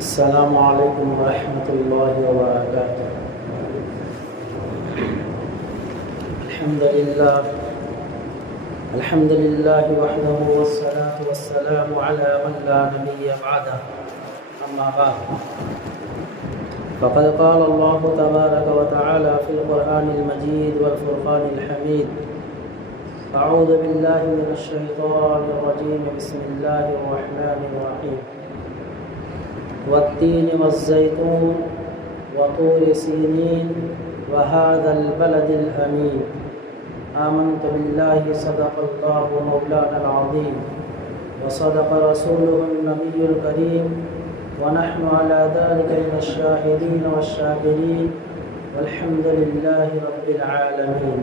السلام علیکم ورحمۃ اللہ وبرکاتہ۔ الحمد للہ وحدہ والصلاة والسلام علی من لا نبی بعدہ، اما بعد فقد قال اللہ تبارک وتعالی فی القرآن المجید والفرقان الحمید۔ اعوذ باللہ من الشیطان الرجیم، بسم اللہ الرحمن الرحیم۔ والتین والزیتون وطور سینین وهذا البلد الأمین۔ آمنت بالله صدق الله مولانا العظيم وصدق رسوله النبي الكريم ونحن على ذلك من الشاهدين والشاكرين والحمد لله رب العالمين۔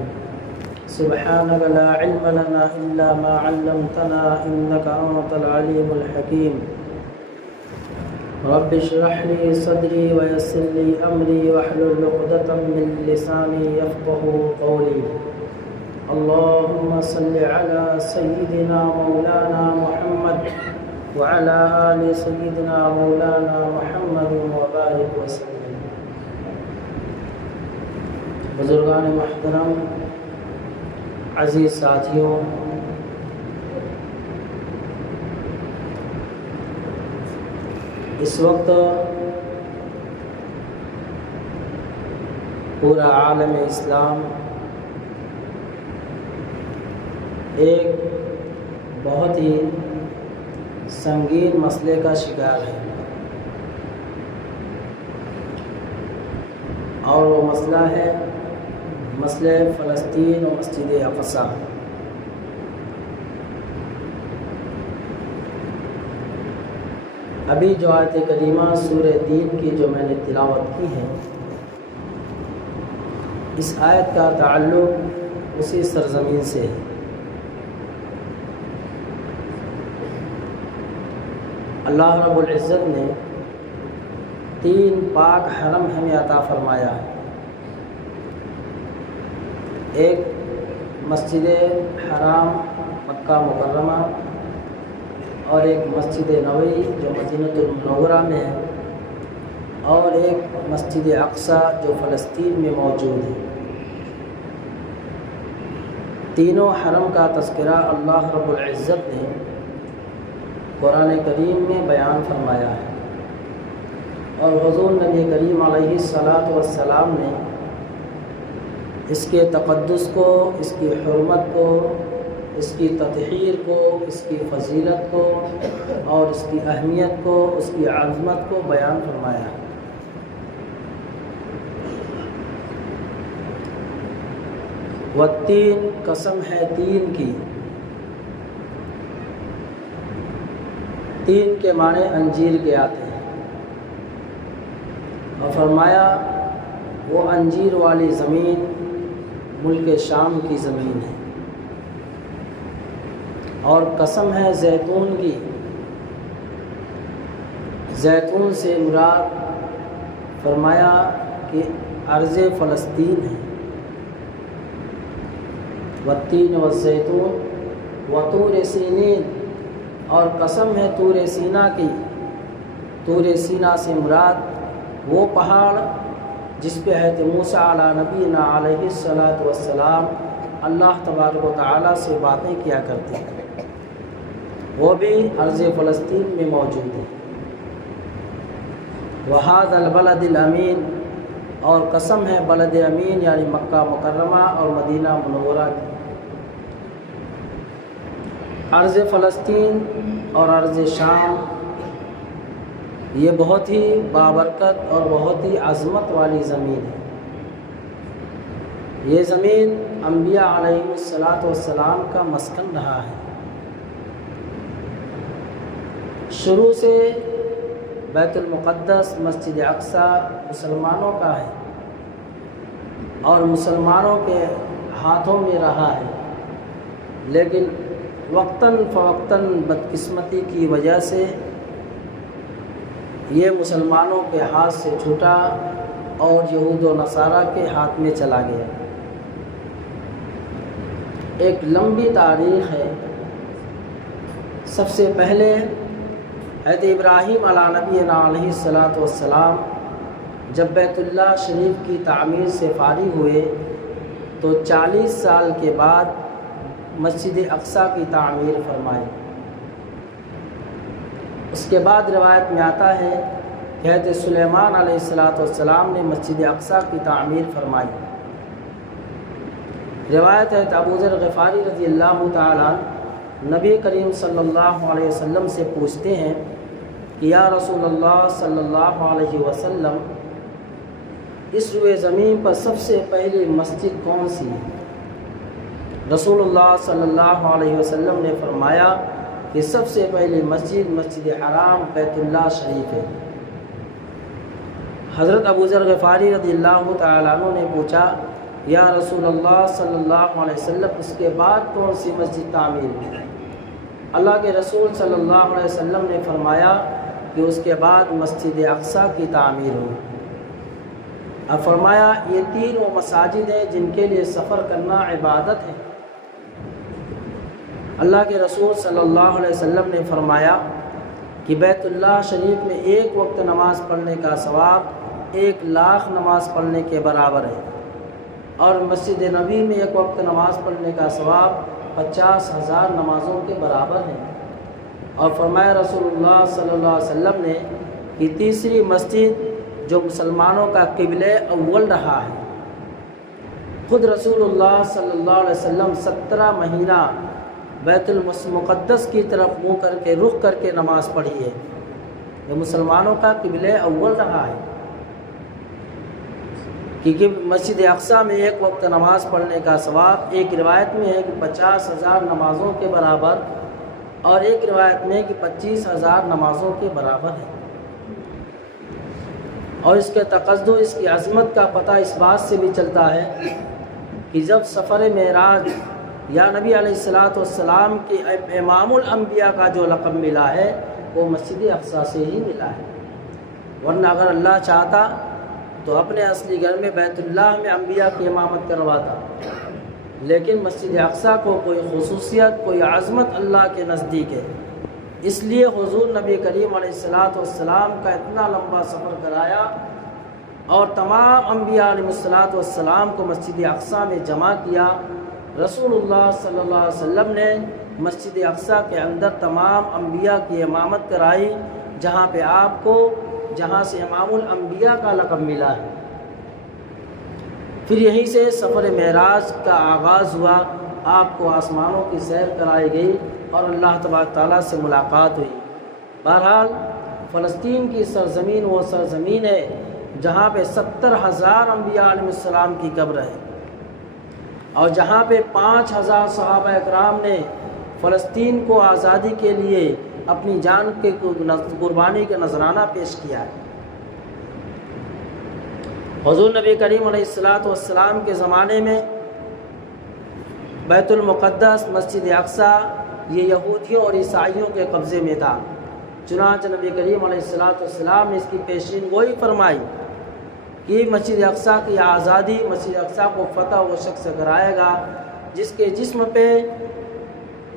سبحانك لا علم لنا إلا ما علمتنا إنك أنت العليم الحكيم۔ رب اشرح لي صدري ويسر لي أمري واحلل عقدة من لساني يفقهوا قولي۔ اللهم صل على سيدنا مولانا محمد وعلى آل سيدنا مولانا محمد وبارك وسلم۔ بزرگان محترم، عزیز ساتھیوں، اس وقت پورا عالم اسلام ایک بہت ہی سنگین مسئلے کا شکار ہے، اور وہ مسئلہ ہے مسئلہ فلسطین و مسجد اقصی۔ ابھی جو آیت کریمہ سورہ تین کی جو میں نے تلاوت کی ہے، اس آیت کا تعلق اسی سرزمین سے ہے۔ اللہ رب العزت نے تین پاک حرم ہمیں عطا فرمایا ہے، ایک مسجد حرام مکہ مکرمہ، اور ایک مسجد نبوی جو مدینہ المنورہ میں ہے، اور ایک مسجد اقصی جو فلسطین میں موجود ہے۔ تینوں حرم کا تذکرہ اللہ رب العزت نے قرآن کریم میں بیان فرمایا ہے، اور حضور نبی کریم علیہ الصلاۃ والسلام نے اس کے تقدس کو، اس کی حرمت کو، اس کی تطہیر کو، اس کی فضیلت کو، اور اس کی اہمیت کو، اس کی عظمت کو بیان فرمایا ہے۔ والتین، قسم ہے تین کی۔ تین کے معنی انجیر کے آتے ہیں، اور فرمایا وہ انجیر والی زمین ملک شام کی زمین ہے۔ اور قسم ہے زیتون کی، زیتون سے مراد فرمایا کہ ارض فلسطین ہے۔ والتین والزیتون وطور سینین، اور قسم ہے طور سینا کی۔ طور سینا سے مراد وہ پہاڑ جس پہ حضرت موسیٰ علی نبینا علیہ الصلاۃ والسلام اللہ تبارک و تعالیٰ سے باتیں کیا کرتے ہیں، وہ بھی ارض فلسطین میں موجود ہے۔ وَهَذَا الْبَلَدِ الْأَمِينِ، اور قسم ہے بلد امین یعنی مکہ مکرمہ اور مدینہ منورہ کی۔ ارض فلسطین اور ارض شام یہ بہت ہی بابرکت اور بہت ہی عظمت والی زمین ہے۔ یہ زمین انبیاء علیہ الصلاۃ والسلام کا مسکن رہا ہے۔ شروع سے بیت المقدس مسجد اقصی مسلمانوں کا ہے، اور مسلمانوں کے ہاتھوں میں رہا ہے، لیکن وقتاً فوقتاً بدقسمتی کی وجہ سے یہ مسلمانوں کے ہاتھ سے چھوٹا اور یہود و نصارہ کے ہاتھ میں چلا گیا۔ ایک لمبی تاریخ ہے۔ سب سے پہلے حضرت ابراہیم علیہ نبینا علیہ الصلاۃ والسلام جب بیت اللہ شریف کی تعمیر سے فارغ ہوئے تو 40 سال کے بعد مسجد اقصیٰ کی تعمیر فرمائی۔ اس کے بعد روایت میں آتا ہے کہ حضرت سلیمان علیہ الصلاۃ والسلام نے مسجد اقصیٰ کی تعمیر فرمائی۔ روایت ہے ابو ذر غفاری رضی اللہ تعالیٰ نبی کریم صلی اللہ علیہ وسلم سے پوچھتے ہیں کہ یا رسول اللہ صلی اللہ علیہ وسلم، اس روئے زمین پر سب سے پہلی مسجد کون سی ہے؟ رسول اللہ صلی اللہ علیہ وسلم نے فرمایا کہ سب سے پہلی مسجد مسجد حرام بیت اللہ شریف ہے۔ حضرت ابو ذر غفاری رضی اللہ تعالیٰ عنہ نے پوچھا یا رسول اللہ صلی اللہ علیہ وسلم، اس کے بعد کون سی مسجد تعمیر کی؟ اللہ کے رسول صلی اللہ علیہ وسلم نے فرمایا کہ اس کے بعد مسجد اقصیٰ کی تعمیر ہوئی۔ اب فرمایا یہ 3 وہ مساجد ہیں جن کے لیے سفر کرنا عبادت ہے۔ اللہ کے رسول صلی اللہ علیہ وسلم نے فرمایا کہ بیت اللہ شریف میں ایک وقت نماز پڑھنے کا ثواب 1,00,000 نماز پڑھنے کے برابر ہے، اور مسجد نبی میں ایک وقت نماز پڑھنے کا ثواب 50,000 نمازوں کے برابر ہے۔ اور فرمایا رسول اللہ صلی اللہ علیہ وسلم نے کہ تیسری مسجد جو مسلمانوں کا قبلہ اول رہا ہے، خود رسول اللہ صلی اللہ علیہ وسلم 17 مہینہ بیت المقدس کی طرف منہ کر کے رخ کر کے نماز پڑھی ہے۔ یہ مسلمانوں کا قبلہ اول رہا ہے، کیونکہ مسجد اقصیٰ میں ایک وقت نماز پڑھنے کا ثواب ایک روایت میں ہے کہ 50,000 نمازوں کے برابر، اور ایک روایت میں کہ 25,000 نمازوں کے برابر ہے۔ اور اس کے تقدس، اس کی عظمت کا پتہ اس بات سے بھی چلتا ہے کہ جب سفر معراج یا نبی علیہ الصلاۃ والسلام کے امام الانبیاء کا جو لقب ملا ہے وہ مسجد اقصیٰ سے ہی ملا ہے، ورنہ اگر اللہ چاہتا تو اپنے اصلی گھر میں بیت اللہ میں انبیاء کی امامت کرواتا، لیکن مسجد اقصیٰ کو کوئی خصوصیت، کوئی عظمت اللہ کے نزدیک ہے، اس لیے حضور نبی کریم علیہ الصلاۃ والسلام کا اتنا لمبا سفر کرایا اور تمام انبیاء علیہ الصلاۃ والسلام کو مسجد اقصیٰ میں جمع کیا۔ رسول اللہ صلی اللہ علیہ وسلم نے مسجد اقصیٰ کے اندر تمام انبیاء کی امامت کرائی، جہاں پہ آپ کو جہاں سے امام الانبیاء کا لقب ملا ہے۔ پھر یہیں سے سفر معراج کا آغاز ہوا، آپ کو آسمانوں کی سیر کرائی گئی اور اللہ تبارک تعالیٰ سے ملاقات ہوئی۔ بہرحال فلسطین کی سرزمین وہ سرزمین ہے جہاں پہ 70,000 انبیاء علیہ السلام کی قبر ہے، اور جہاں پہ 5,000 صحابہ اکرام نے فلسطین کو آزادی کے لیے اپنی جان کے قربانی کا نذرانہ پیش کیا ہے۔ حضور نبی کریم علیہ الصلاۃ والسلام کے زمانے میں بیت المقدس مسجد اقصیٰ یہ یہودیوں اور عیسائیوں کے قبضے میں تھا، چنانچہ نبی کریم علیہ الصلاۃ والسلام نے اس کی پیشین گوئی فرمائی کہ مسجد اقصیٰ کی آزادی، مسجد اقصیٰ کو فتح وہ شخص کرائے گا جس کے جسم پہ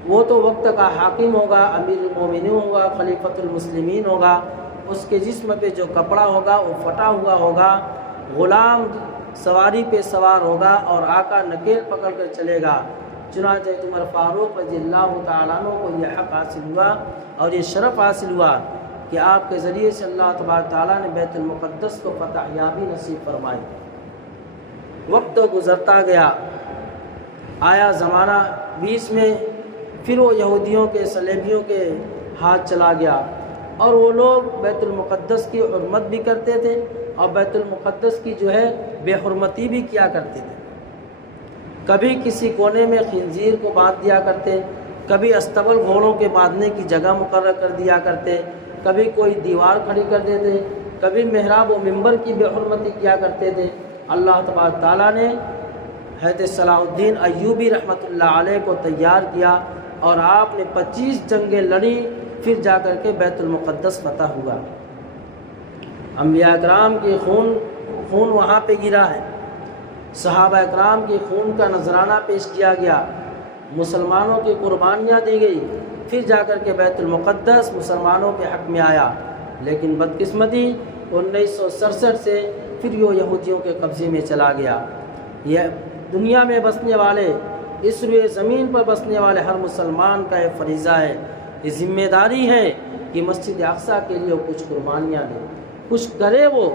وہ تو وقت کا حاکم ہوگا، امیر المومنین ہوگا، خلیفۃ المسلمین ہوگا، اس کے جسم پہ جو کپڑا ہوگا وہ پھٹا ہوا ہوگا، غلام سواری پہ سوار ہوگا اور آقا نکیل پکڑ کر چلے گا۔ چنانچہ عمر فاروق رضی اللہ تعالیٰ عنہ کو یہ حق حاصل ہوا اور یہ شرف حاصل ہوا کہ آپ کے ذریعے سے اللہ تبارک تعالیٰ نے بیت المقدس کو فتح یابی نصیب فرمائی۔ وقت گزرتا گیا، آیا زمانہ بیچ میں، پھر وہ یہودیوں کے صلیبیوں کے ہاتھ چلا گیا اور وہ لوگ بیت المقدس کی حرمت بھی کرتے تھے اور بیت المقدس کی جو ہے بے حرمتی بھی کیا کرتے تھے۔ کبھی کسی کونے میں خنزیر کو باندھ دیا کرتے، کبھی استبل گھوڑوں کے باندھنے کی جگہ مقرر کر دیا کرتے، کبھی کوئی دیوار کھڑی کر دیتے، کبھی محراب و منبر کی بے حرمتی کیا کرتے تھے۔ اللہ تبارک تعالیٰ نے حضرت صلاح الدین ایوبی رحمۃ اللہ علیہ کو تیار کیا اور آپ نے 25 جنگیں لڑی، پھر جا کر کے بیت المقدس فتح ہوا۔ انبیاء اکرام کی خون وہاں پہ گرا ہے، صحابہ اکرام کی خون کا نذرانہ پیش کیا گیا، مسلمانوں کی قربانیاں دی گئی، پھر جا کر کے بیت المقدس مسلمانوں کے حق میں آیا، لیکن بدقسمتی 1967 سے پھر وہ یہودیوں کے قبضے میں چلا گیا۔ یہ دنیا میں بسنے والے، اس روئے زمین پر بسنے والے ہر مسلمان کا یہ فریضہ ہے، یہ ذمہ داری ہے کہ مسجد اقصیٰ کے لیے وہ کچھ قربانیاں دے، کچھ کرے وہ،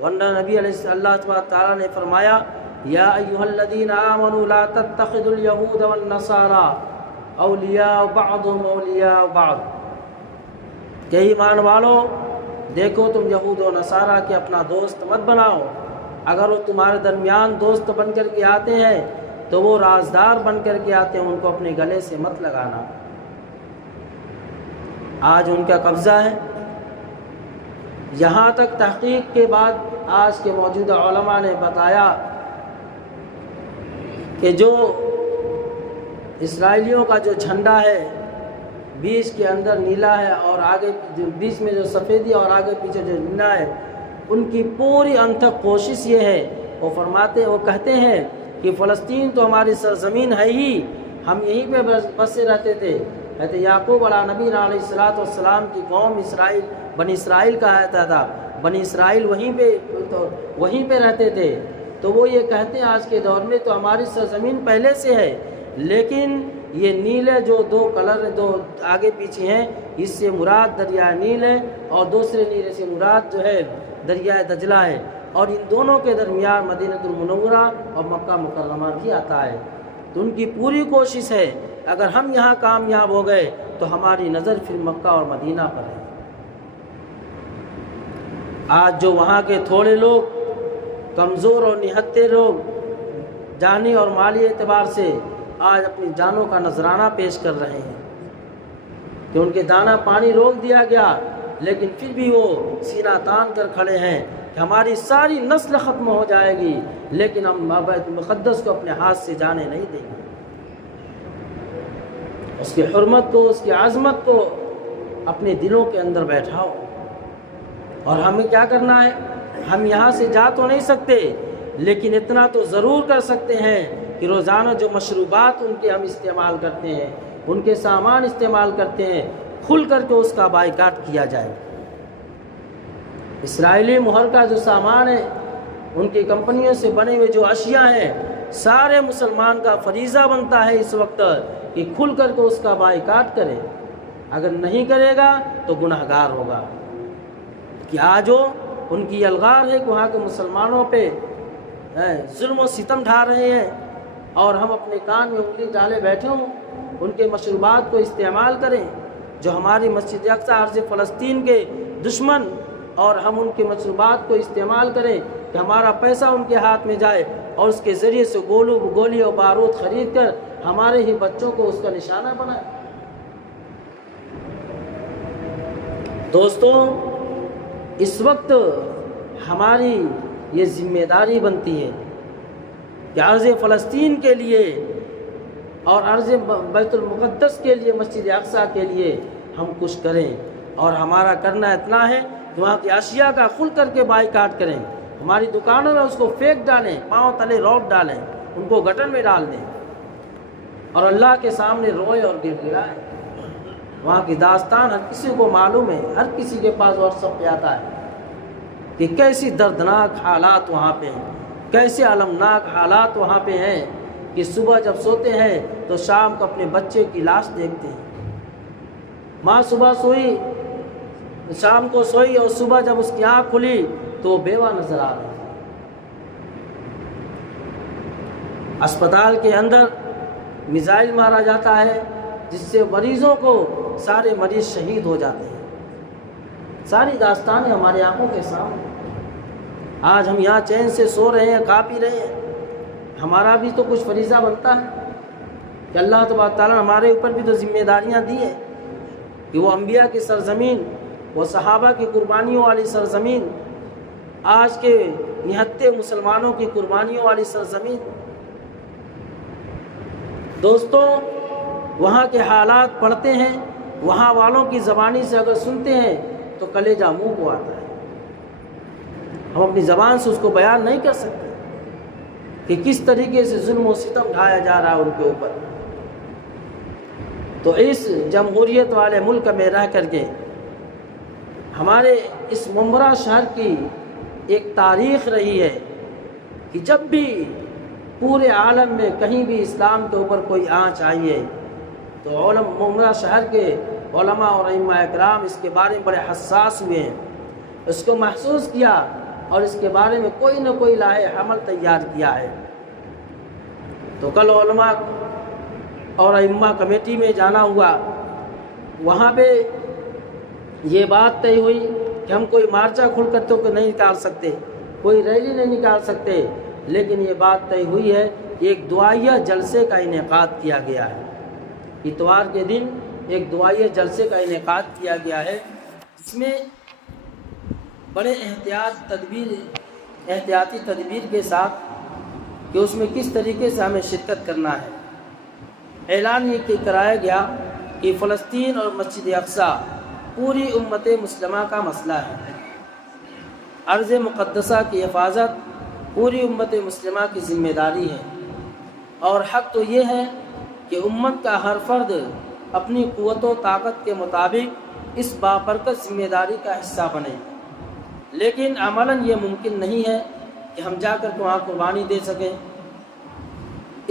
ورنہ نبی علیہ اللہ تعالیٰ نے فرمایا یا ایھا الذین آمنوا لا تتخذوا اليہود والنصارى اولیاء بعضهم اولیاء بعض، کہ ایمان والو دیکھو تم یہود و نصارہ کے اپنا دوست مت بناؤ، اگر وہ تمہارے درمیان دوست بن کر کے آتے ہیں تو وہ رازدار بن کر کے آتے ہیں، ان کو اپنے گلے سے مت لگانا۔ آج ان کا قبضہ ہے، یہاں تک تحقیق کے بعد آج کے موجودہ علماء نے بتایا کہ جو اسرائیلیوں کا جو جھنڈا ہے بیچ کے اندر نیلا ہے اور آگے بیچ میں جو سفیدی اور آگے پیچھے جو نیلا ہے، ان کی پوری انتھک کوشش یہ ہے، وہ کہتے ہیں کہ فلسطین تو ہماری سرزمین ہے ہی، ہم یہیں پہ بسے رہتے تھے۔ حضرت یعقوب علیہ نبی علیہ الصلوۃ والسلام کی قوم اسرائیل بنی اسرائیل کہا جاتا تھا، بنی اسرائیل وہیں پہ رہتے تھے، تو وہ یہ کہتے ہیں آج کے دور میں تو ہماری سرزمین پہلے سے ہے، لیکن یہ نیلے جو دو کلر دو آگے پیچھے ہیں، اس سے مراد دریائے نیل ہے اور دوسرے نیلے سے مراد جو ہے دریائے دجلہ ہے، اور ان دونوں کے درمیان مدینہ المنورہ اور مکہ مکرمہ بھی آتا ہے۔ تو ان کی پوری کوشش ہے اگر ہم یہاں کامیاب ہو گئے تو ہماری نظر پھر مکہ اور مدینہ پر ہے۔ آج جو وہاں کے تھوڑے لوگ، کمزور اور نہتے لوگ، جانی اور مالی اعتبار سے آج اپنی جانوں کا نذرانہ پیش کر رہے ہیں کہ ان کے دانہ پانی روک دیا گیا، لیکن پھر بھی وہ سینہ تان کر کھڑے ہیں کہ ہماری ساری نسل ختم ہو جائے گی لیکن ہم بیت المقدس کو اپنے ہاتھ سے جانے نہیں دیں گے۔ اس کی حرمت کو، اس کی عظمت کو اپنے دلوں کے اندر بیٹھاؤ۔ اور ہمیں کیا کرنا ہے؟ ہم یہاں سے جا تو نہیں سکتے، لیکن اتنا تو ضرور کر سکتے ہیں کہ روزانہ جو مشروبات ان کے ہم استعمال کرتے ہیں، ان کے سامان استعمال کرتے ہیں، کھل کر کے اس کا بائیکاٹ کیا جائے۔ اسرائیلی مہر کا جو سامان ہے، ان کی کمپنیوں سے بنے ہوئے جو اشیاء ہیں، سارے مسلمان کا فریضہ بنتا ہے اس وقت کہ کھل کر کے اس کا بائیکاٹ کرے، اگر نہیں کرے گا تو گنہگار ہوگا۔ کہ آج وہ ان کی الغار ہے کہ وہاں کے مسلمانوں پہ ظلم و ستم ڈھا رہے ہیں اور ہم اپنے کان میں انگلی ڈالے بیٹھے ہوں، ان کے مشروبات کو استعمال کریں جو ہماری مسجد اقصیٰ عرض فلسطین کے دشمن، اور ہم ان کے مشروبات کو استعمال کریں کہ ہمارا پیسہ ان کے ہاتھ میں جائے اور اس کے ذریعے سے گولی اور بارود خرید کر ہمارے ہی بچوں کو اس کا نشانہ بنائے۔ دوستوں، اس وقت ہماری یہ ذمہ داری بنتی ہے کہ عرض فلسطین کے لیے اور عرض بیت المقدس کے لیے، مسجد اقصیٰ کے لیے ہم کچھ کریں، اور ہمارا کرنا اتنا ہے کہ وہاں کی اشیاء کا کھل کر کے بائیکاٹ کریں، ہماری دکانوں میں اس کو پھینک ڈالیں، پاؤں تلے روٹ ڈالیں، ان کو گٹر میں ڈال دیں اور اللہ کے سامنے روئے اور گر گرائیں۔ وہاں کی داستان ہر کسی کو معلوم ہے، ہر کسی کے پاس واٹسپ پہ آتا ہے کہ کیسی دردناک حالات وہاں پہ ہیں، کیسے المناک حالات وہاں پہ ہیں کہ صبح جب سوتے ہیں تو شام کو اپنے بچے کی لاش دیکھتے ہیں۔ ماں صبح سوئی، شام کو سوئی اور صبح جب اس کی آنکھ کھلی تو وہ بیوہ نظر آ رہی ہے۔ اسپتال کے اندر میزائل مارا جاتا ہے جس سے مریضوں کو، سارے مریض شہید ہو جاتے ہیں۔ ساری داستانیں ہمارے آنکھوں کے سامنے۔ آج ہم یہاں چین سے سو رہے ہیں، کھا پی رہے ہیں، ہمارا بھی تو کچھ فریضہ بنتا ہے کہ اللہ تبارک تعالیٰ ہمارے اوپر بھی تو ذمہ داریاں دی ہیں کہ وہ انبیاء کی سرزمین، وہ صحابہ کی قربانیوں والی سرزمین، آج کے نہتے مسلمانوں کی قربانیوں والی سرزمین۔ دوستوں، وہاں کے حالات پڑھتے ہیں، وہاں والوں کی زبانی سے اگر سنتے ہیں تو کلیجہ منہ کو آتا ہے۔ ہم اپنی زبان سے اس کو بیان نہیں کر سکتے کہ کس طریقے سے ظلم و ستم ڈھایا جا رہا ہے ان کے اوپر۔ تو اس جمہوریت والے ملک میں رہ کر کے ہمارے اس ممبرا شہر کی ایک تاریخ رہی ہے کہ جب بھی پورے عالم میں کہیں بھی اسلام کے اوپر کوئی آنچ آئی ہے تو ممبرا شہر کے علماء اور ائمہ اکرام اس کے بارے میں بڑے حساس ہوئے ہیں، اس کو محسوس کیا اور اس کے بارے میں کوئی نہ کوئی لائحہ عمل تیار کیا ہے۔ تو کل علماء اور ائمہ کمیٹی میں جانا ہوا، وہاں پہ یہ بات طے ہوئی کہ ہم کوئی مارچہ کھل کر تو نہیں نکال سکتے، کوئی ریلی نہیں نکال سکتے، لیکن یہ بات طے ہوئی ہے کہ ایک دعائیہ جلسے کا انعقاد کیا گیا ہے۔ اتوار کے دن ایک دعائیہ جلسے کا انعقاد کیا گیا ہے، اس میں بڑے احتیاطی تدبیر کے ساتھ کہ اس میں کس طریقے سے ہمیں شرکت کرنا ہے۔ اعلان یہ کرایا گیا کہ فلسطین اور مسجد اقصی پوری امت مسلمہ کا مسئلہ ہے، ارض مقدسہ کی حفاظت پوری امت مسلمہ کی ذمہ داری ہے، اور حق تو یہ ہے کہ امت کا ہر فرد اپنی قوت و طاقت کے مطابق اس بابرکت ذمہ داری کا حصہ بنے، لیکن عملاً یہ ممکن نہیں ہے کہ ہم جا کر وہاں قربانی دے سکیں۔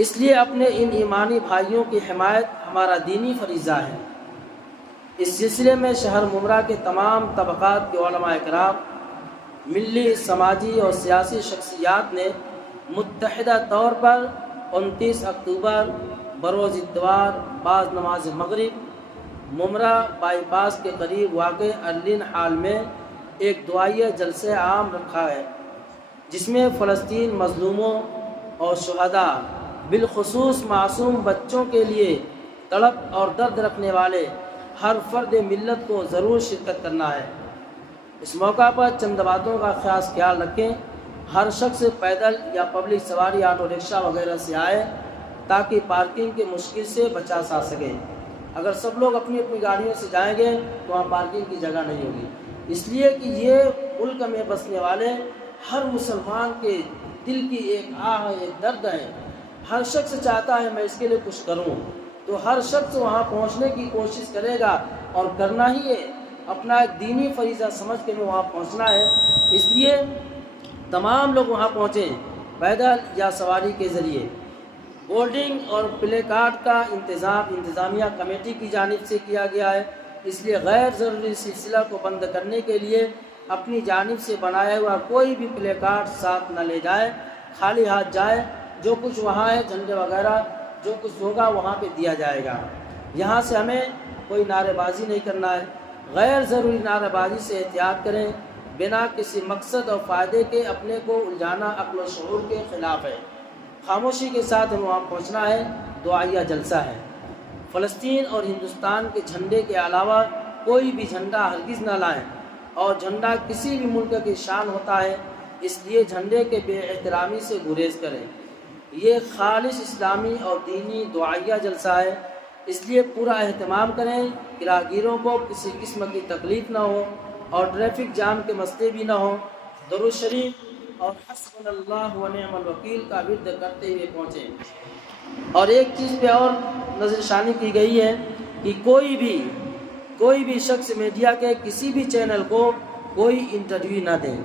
اس لیے اپنے ان ایمانی بھائیوں کی حمایت ہمارا دینی فریضہ ہے۔ اس سلسلے میں شہر ممبرا کے تمام طبقات کے علماء اکرام، ملی، سماجی اور سیاسی شخصیات نے متحدہ طور پر 29 اکتوبر بروز اتوار بعد نماز مغرب ممبرا بائی پاس کے قریب واقع ارلین ہال میں ایک دعائیہ جلسہ عام رکھا ہے، جس میں فلسطین مظلوموں اور شہداء بالخصوص معصوم بچوں کے لیے تڑپ اور درد رکھنے والے ہر فرد ملت کو ضرور شرکت کرنا ہے۔ اس موقع پر چند باتوں کا خاص خیال رکھیں۔ ہر شخص پیدل یا پبلک سواری آٹو رکشہ وغیرہ سے آئے تاکہ پارکنگ کے مشکل سے بچا جا سکے۔ اگر سب لوگ اپنی اپنی گاڑیوں سے جائیں گے تو وہاں پارکنگ کی جگہ نہیں ہوگی، اس لیے کہ یہ ملک میں بسنے والے ہر مسلمان کے دل کی ایک آہ ہے، ایک درد ہے۔ ہر شخص چاہتا ہے میں اس کے لیے کچھ کروں، تو ہر شخص وہاں پہنچنے کی کوشش کرے گا، اور کرنا ہی ہے، اپنا ایک دینی فریضہ سمجھ کے وہاں پہنچنا ہے۔ اس لیے تمام لوگ وہاں پہنچیں، پیدل یا سواری کے ذریعے۔ بورڈنگ اور پلے کارڈ کا انتظام انتظامیہ کمیٹی کی جانب سے کیا گیا ہے، اس لیے غیر ضروری سلسلہ کو بند کرنے کے لیے اپنی جانب سے بنایا ہوا کوئی بھی پلے کارڈ ساتھ نہ لے جائے، خالی ہاتھ جائے۔ جو کچھ وہاں ہے جھنڈے وغیرہ جو کچھ ہوگا وہاں پہ دیا جائے گا۔ یہاں سے ہمیں کوئی نعرے بازی نہیں کرنا ہے، غیر ضروری نعرے بازی سے احتیاط کریں، بنا کسی مقصد اور فائدے کے اپنے کو الجھانا عقل و شعور کے خلاف ہے۔ خاموشی کے ساتھ ہمیں وہاں پہنچنا ہے، دعائیہ جلسہ ہے۔ فلسطین اور ہندوستان کے جھنڈے کے علاوہ کوئی بھی جھنڈا ہرگز نہ لائیں، اور جھنڈا کسی بھی ملک کی شان ہوتا ہے، اس لیے جھنڈے کے بے احترامی سے گریز کریں۔ یہ خالص اسلامی اور دینی دعائیہ جلسہ ہے، اس لیے پورا اہتمام کریں کہ راہگیروں کو کسی قسم کی تکلیف نہ ہو اور ٹریفک جام کے مسئلے بھی نہ ہوں۔ درود شریف اور حسبنا اللہ و نعم الوکیل کا ورد کرتے ہوئے پہنچیں۔ اور ایک چیز پہ اور نظر ثانی کی گئی ہے کہ کوئی بھی شخص میڈیا کے کسی بھی چینل کو کوئی انٹرویو نہ دیں۔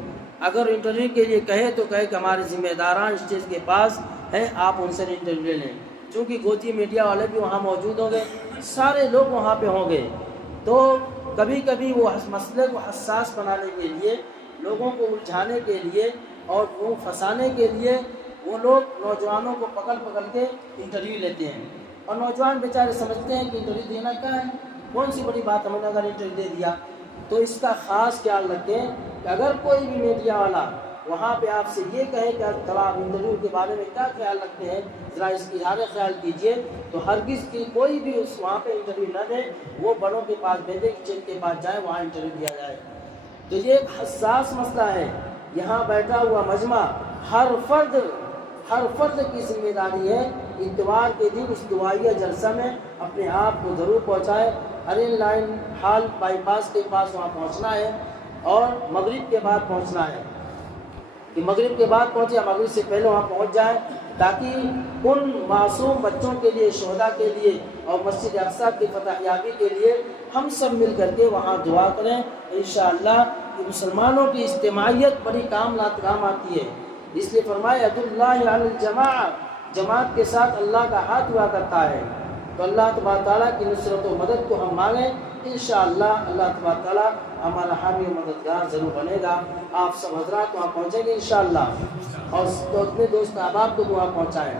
اگر انٹرویو کے لیے کہے تو کہے کہ ہمارے ذمہ داران اسٹیج کے پاس ہیں، آپ ان سے انٹرویو لے لیں، چونکہ گوتی میڈیا والے بھی وہاں موجود ہوں گے، سارے لوگ وہاں پہ ہوں گے، تو کبھی کبھی وہ مسئلے کو حساس بنانے کے لیے، لوگوں کو الجھانے کے لیے اور وہ پھنسانے کے لیے وہ لوگ نوجوانوں کو پکڑ کے انٹرویو لیتے ہیں، اور نوجوان بیچارے سمجھتے ہیں کہ انٹرویو دینا کیا ہے، کون سی بڑی بات ہم نے اگر انٹرویو دے دیا۔ تو اس کا خاص خیال رکھیں کہ اگر کوئی بھی میڈیا والا وہاں پہ آپ سے یہ کہے کہ آپ انٹرویو کے بارے میں کیا خیال رکھتے ہیں، ذرا اس کی اظہار خیال کیجئے، تو ہرگز کی کوئی بھی اس وہاں پہ انٹرویو نہ دے، وہ بڑوں کے پاس بھیجے کہ جن کے پاس جائے وہاں انٹرویو دیا جائے۔ تو یہ ایک حساس مسئلہ ہے، یہاں بیٹھا ہوا مجمع ہر فرد کی ذمہ داری ہے اتوار کے دن اس دعائیہ جلسہ میں اپنے آپ کو ضرور پہنچائے۔ ارین لائن ہال بائی پاس کے پاس وہاں پہنچنا ہے، اور مغرب کے بعد پہنچنا ہے، کہ مغرب کے بعد پہنچے یا مغرب سے پہلے وہاں پہنچ جائے، تاکہ ان معصوم بچوں کے لیے، شہداء کے لیے اور مسجد اقصیٰ کی فتح یابی کے لیے ہم سب مل کر کے وہاں دعا کریں انشاءاللہ کہ مسلمانوں کی اجتماعیت بڑی کام آتی ہے۔ اس لیے فرمایا ید اللہ علی الجماع، جماعت کے ساتھ اللہ کا ہاتھ ہوا کرتا ہے۔ تو اللہ تبارک تعالیٰ کی نصرت و مدد کو ہم مانگیں، انشاءاللہ اللہ تبارک تعالیٰ ہمارا حامی و مددگار ضرور بنے گا۔ آپ سب حضرات وہاں پہنچیں گے انشاءاللہ، اور اپنے دوست احباب کو دعا پہنچائیں۔